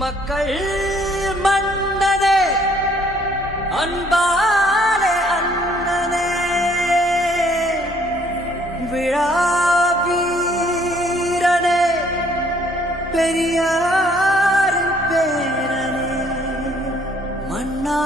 மக்கள் மன்னனே அன்பாலே அண்ணனே விழாவீரனே பெரியார் பேரனே. மன்னா